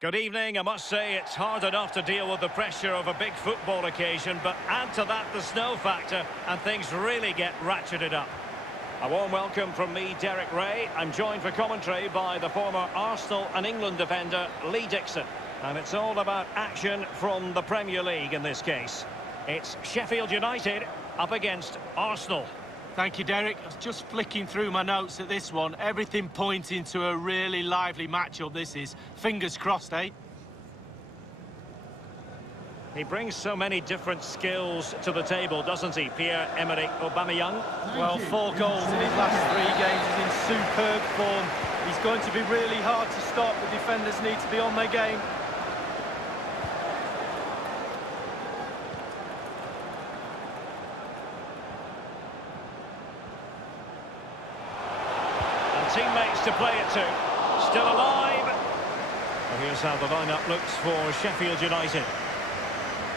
Good evening. I must say it's hard enough to deal with the pressure of a big football occasion, but add to that the snow factor and things really get ratcheted up. A warm welcome from me, Derek Ray. I'm joined for commentary by the former Arsenal and England defender, Lee Dixon. And it's all about action from the Premier League in this case. It's Sheffield United up against Arsenal. Thank you, Derek. I was just flicking through my notes at this one. Everything pointing to a really lively matchup this is. Fingers crossed, eh? He brings so many different skills to the table, doesn't he, Pierre-Emerick Aubameyang? Well, 4 goals in his last 3 games. He's in superb form. He's going to be really hard to stop. The defenders need to be on their game. Teammates to play it to. Still alive. Well, here's how the lineup looks for Sheffield United.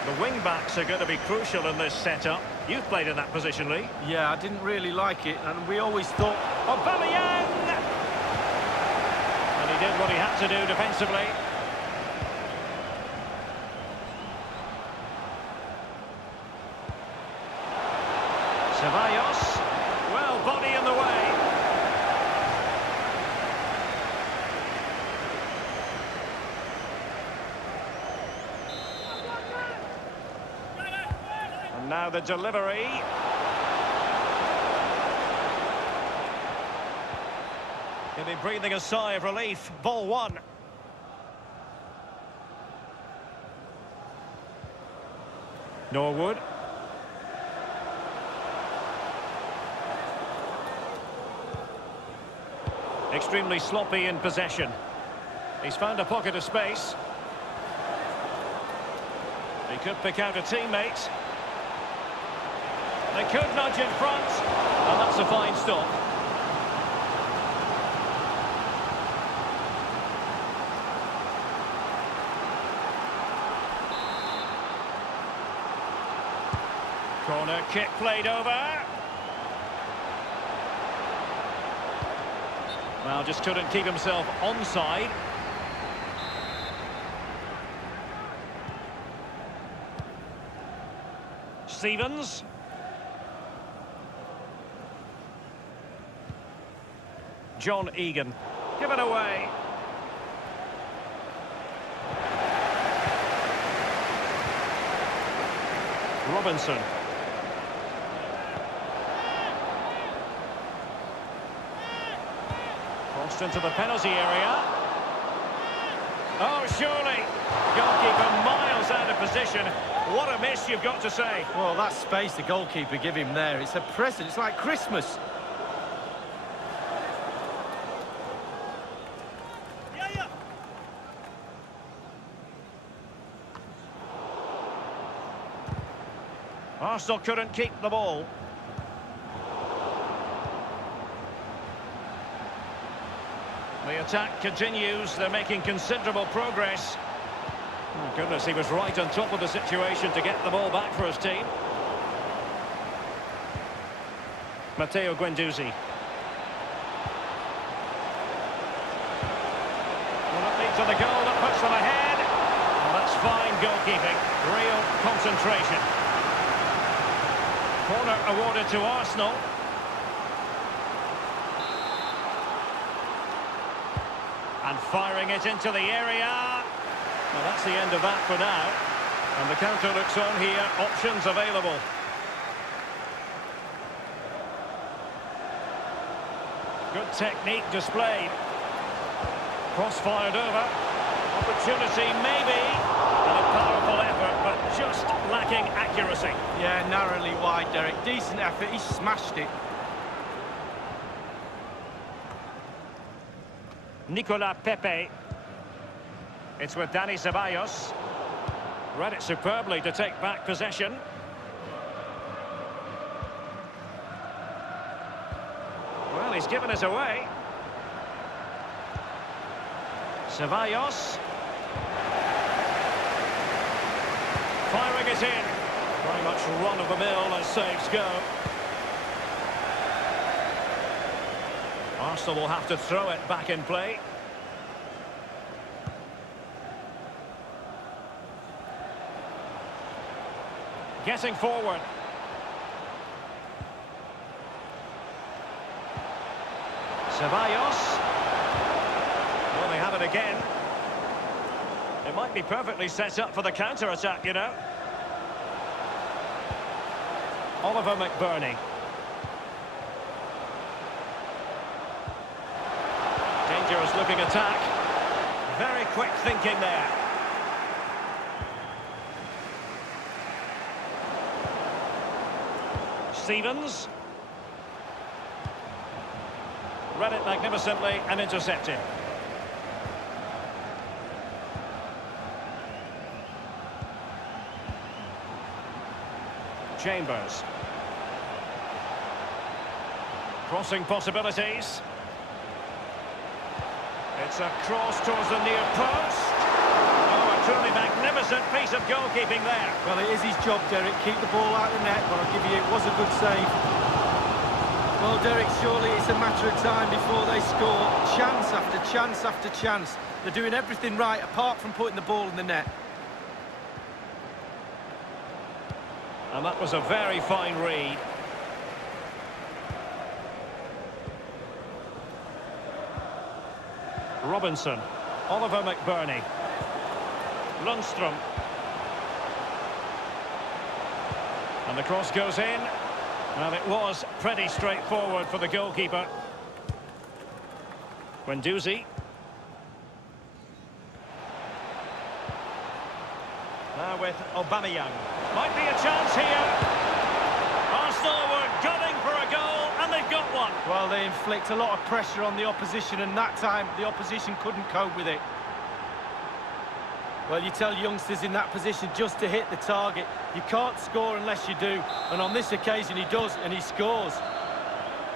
The wing-backs are going to be crucial in this setup. You've played in that position, Lee. Yeah, I didn't really like it, and we always thought... Aubameyang! And he did what he had to do defensively. Ceballos. Well, body in the way. Now the delivery. He'll be breathing a sigh of relief. Ball 1. Norwood. Extremely sloppy in possession. He's found a pocket of space. He could pick out a teammate. They could nudge in front, and that's a fine stop. Corner kick played over. Well, just couldn't keep himself onside. Stevens. John Egan. Given away. Robinson. Crossed into the penalty area. Oh, surely. Goalkeeper miles out of position. What a miss, you've got to say. Well, that space the goalkeeper gave him there, it's a present. It's like Christmas. Arsenal couldn't keep the ball. The attack continues. They're making considerable progress. Oh, goodness, he was right on top of the situation to get the ball back for his team. Matteo Guendouzi. Will it lead to the goal that puts them ahead? Well, that's fine goalkeeping. Real concentration. Corner awarded to Arsenal. And firing it into the area. Well, that's the end of that for now. And the counter looks on here. Options available. Good technique displayed. Cross fired over. Opportunity maybe. And a powerful effort, but just lacking accuracy. Yeah, narrowly wide, Derek. Decent effort. He smashed it. Nicolas Pepe. It's with Dani Ceballos. Read it superbly to take back possession. Well, he's given us away. Ceballos. Firing it in. Very much run-of-the-mill as saves go. Arsenal will have to throw it back in play. Getting forward. Ceballos. Well, they have it again. It might be perfectly set up for the counter-attack, you know. Oliver McBurney. Dangerous looking attack. Very quick thinking there. Stevens. Read it magnificently and intercepted. Chambers. Crossing possibilities. It's a cross towards the near post. Oh, a truly magnificent piece of goalkeeping there. Well, it is his job, Derek. Keep the ball out of the net, but I'll give you, it was a good save. Well, Derek, surely it's a matter of time before they score. Chance after chance after chance. They're doing everything right, apart from putting the ball in the net. And that was a very fine read. Robinson. Oliver McBurney. Lundstrom. And the cross goes in. And it was pretty straightforward for the goalkeeper. Guendouzi. Now with Aubameyang. Might be a chance here. Arsenal were gunning for a goal, and they've got one. Well, they inflict a lot of pressure on the opposition, and that time the opposition couldn't cope with it. Well, you tell youngsters in that position just to hit the target. You can't score unless you do, and on this occasion he does, and he scores.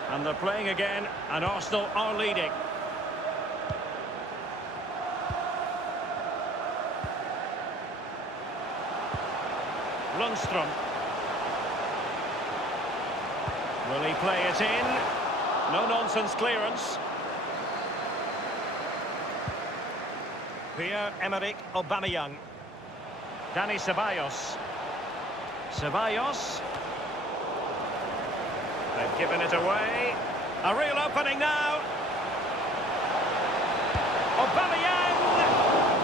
And they're playing again, and Arsenal are leading. Lundstrom. Will he play it in? No-nonsense clearance. Pierre-Emerick Aubameyang. Dani Ceballos. Ceballos. They've given it away. A real opening now. Aubameyang!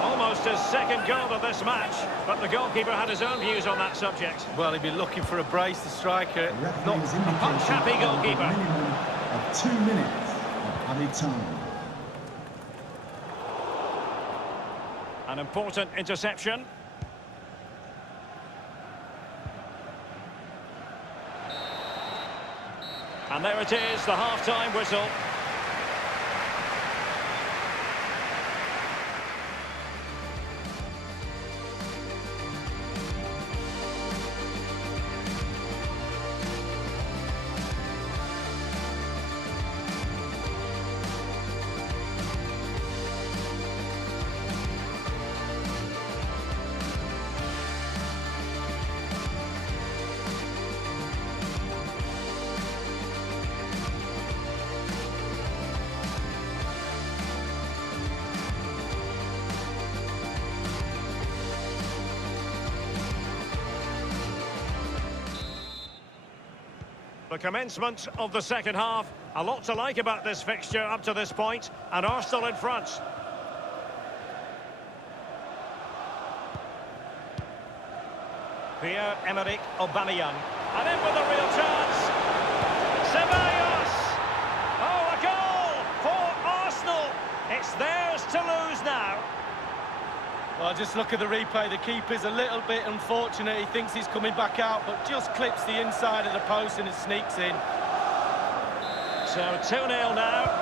Almost his second goal of this match, but the goalkeeper had his own views on that subject. Well, he'd be looking for a brace, the striker. Not a punch-happy goalkeeper. Minimum of 2 minutes of added time. An important interception. And there it is, the half-time whistle. The commencement of the second half. A lot to like about this fixture up to this point, and Arsenal in front. Pierre-Emerick Aubameyang. And in with a real chance. Ceballos! Oh, a goal for Arsenal. It's theirs to lose now. Well, just look at the replay. The keeper's a little bit unfortunate. He thinks he's coming back out, but just clips the inside of the post and it sneaks in. So 2-0 now.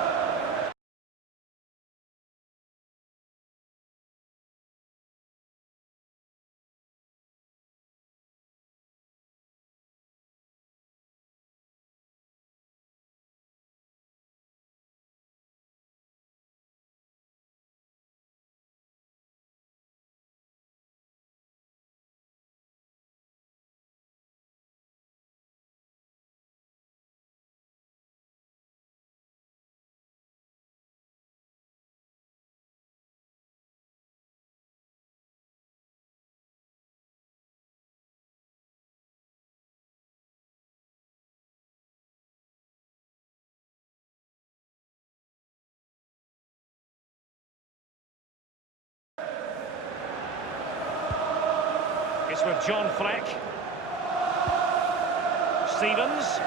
pass with John Fleck. Stevens.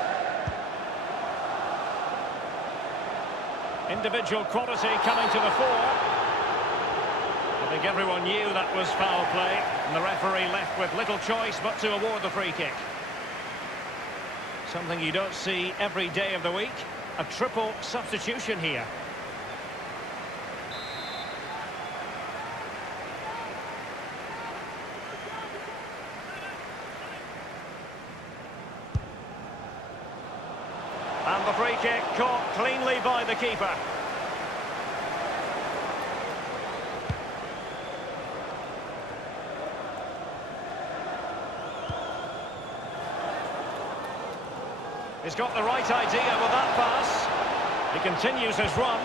Individual quality coming to the fore. I think everyone knew that was foul play, and the referee left with little choice but to award the free kick. Something you don't see every day of the week. A triple substitution here. And the free kick caught cleanly by the keeper. He's got the right idea with that pass. He continues his run.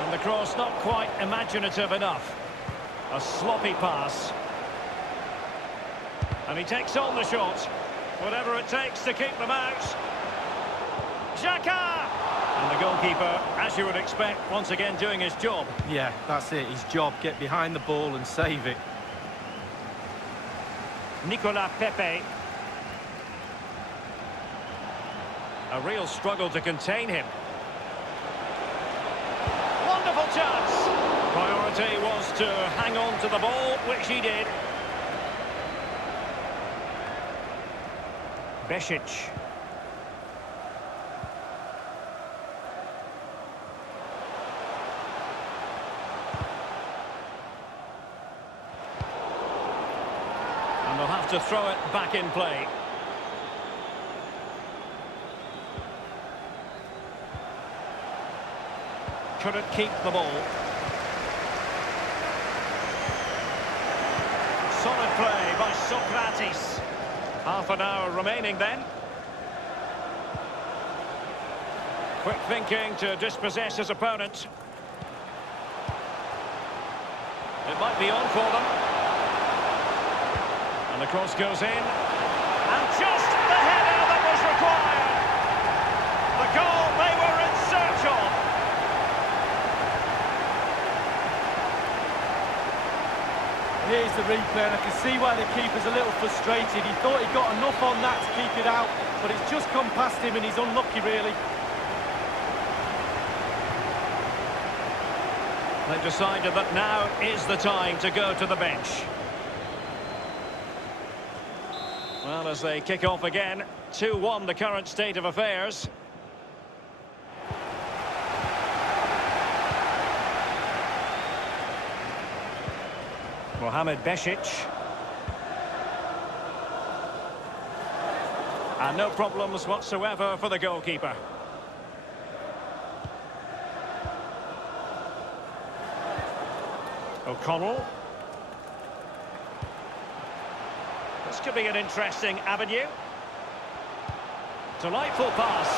And the cross not quite imaginative enough. A sloppy pass. And he takes on the shot. Whatever it takes to keep them out. Xhaka! And the goalkeeper, as you would expect, once again doing his job. Yeah, that's it, his job. Get behind the ball and save it. Nicolas Pepe. A real struggle to contain him. Wonderful chance. Priority was to hang on to the ball, which he did. Besic. And they'll have to throw it back in play. Couldn't keep the ball. Solid play by Socrates. Half an hour remaining then. Quick thinking to dispossess his opponent. It might be on for them. And the cross goes in. And just the header that was required. The goal they were in search of. Here's the replay, and I can see why the keeper's a little frustrated. He thought he got enough on that to keep it out, but it's just gone past him and he's unlucky, really. They've decided that now is the time to go to the bench. Well, as they kick off again, 2-1 the current state of affairs. Mohamed Besic. And no problems whatsoever for the goalkeeper. O'Connell. This could be an interesting avenue. Delightful pass.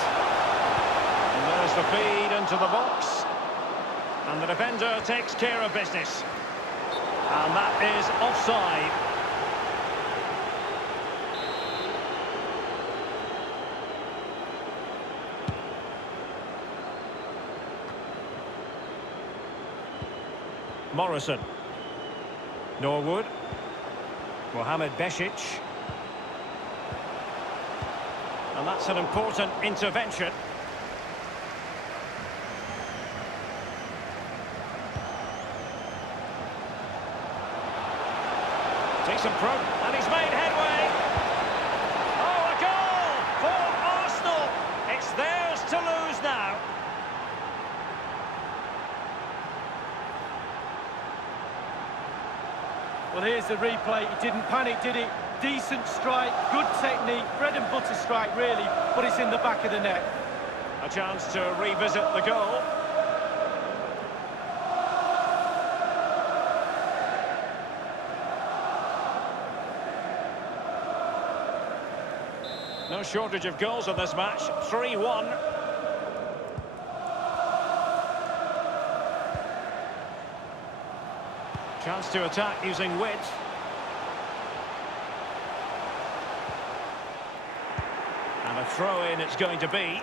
And there's the feed into the box. And the defender takes care of business. And that is offside. Morrison. Norwood. Mohamed Besic. And that's an important intervention. Decent pro, and he's made headway. Oh, a goal for Arsenal. It's theirs to lose now. Well, here's the replay. He didn't panic, did he? Decent strike, good technique, bread and butter strike, really, but it's in the back of the net. A chance to revisit the goal. No shortage of goals in this match. 3-1. Chance to attack using width. And a throw-in it's going to be.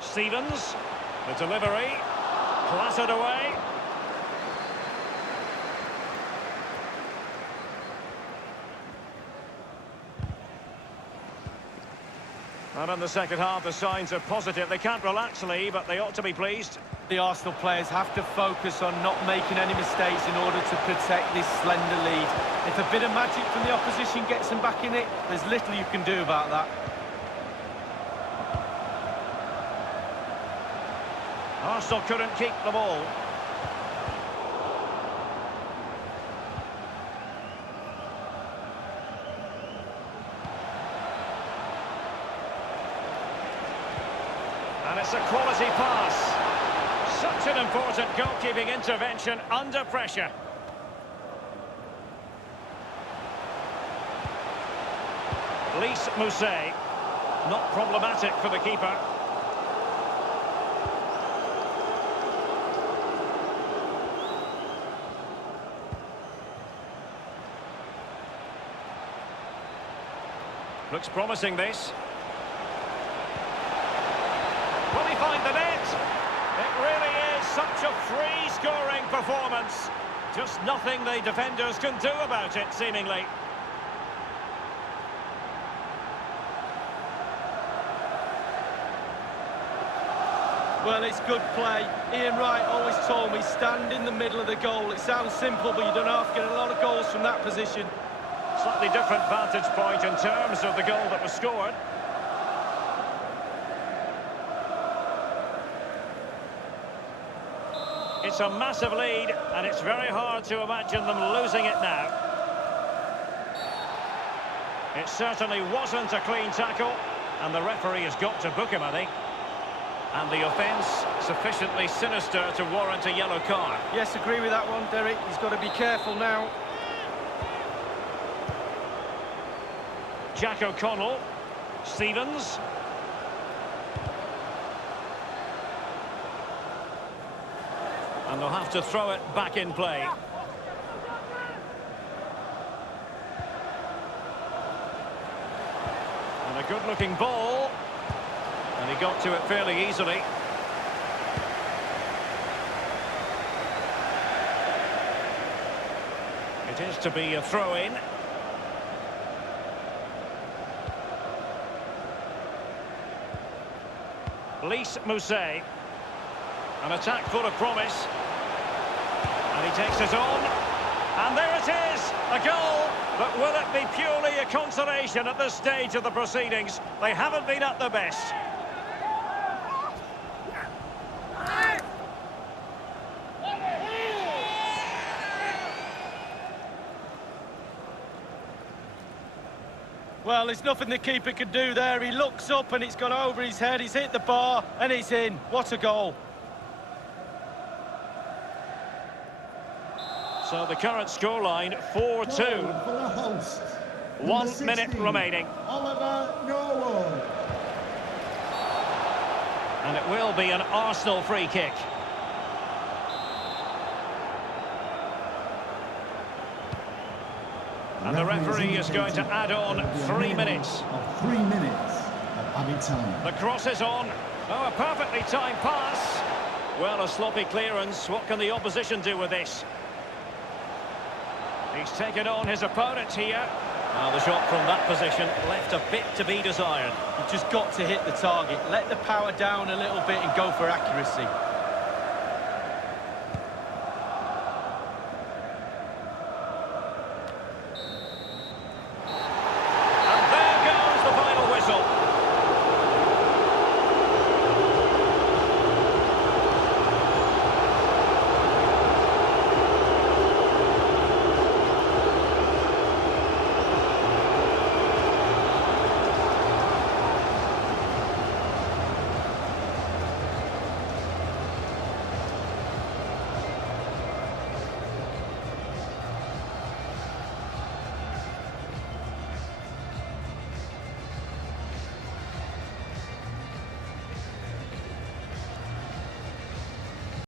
Stevens, the delivery, clattered away. And in the second half, the signs are positive. They can't relax, Lee, but they ought to be pleased. The Arsenal players have to focus on not making any mistakes in order to protect this slender lead. If a bit of magic from the opposition gets them back in it, there's little you can do about that. Arsenal couldn't keep the ball. And it's a quality pass. Such an important goalkeeping intervention under pressure. Mousset. Not problematic for the keeper. Looks promising, this. Will he find the net? It really is such a free-scoring performance. Just nothing the defenders can do about it, seemingly. Well, it's good play. Ian Wright always told me, stand in the middle of the goal. It sounds simple, but you don't have to get a lot of goals from that position. Slightly different vantage point in terms of the goal that was scored. It's a massive lead, and it's very hard to imagine them losing it now. It certainly wasn't a clean tackle, and the referee has got to book him, I think. And the offence sufficiently sinister to warrant a yellow card. Yes, agree with that one, Derek. He's got to be careful now. Jack O'Connell. Stevens. And they'll have to throw it back in play. And a good-looking ball. And he got to it fairly easily. It is to be a throw-in. Mousset. An attack full of promise. And he takes it on. And there it is, a goal. But will it be purely a consolation at this stage of the proceedings? They haven't been at their best. Well, there's nothing the keeper can do there. He looks up and it's gone over his head. He's hit the bar and he's in. What a goal. So the current scoreline, 4-2. 1 minute remaining. Oliver Norwood. And it will be an Arsenal free kick. And the referee is going to add on 3 minutes. 3 minutes of added time. The cross is on. Oh, a perfectly timed pass. Well, a sloppy clearance. What can the opposition do with this? He's taken on his opponent here. Now the shot from that position left a bit to be desired. You've just got to hit the target. Let the power down a little bit and go for accuracy.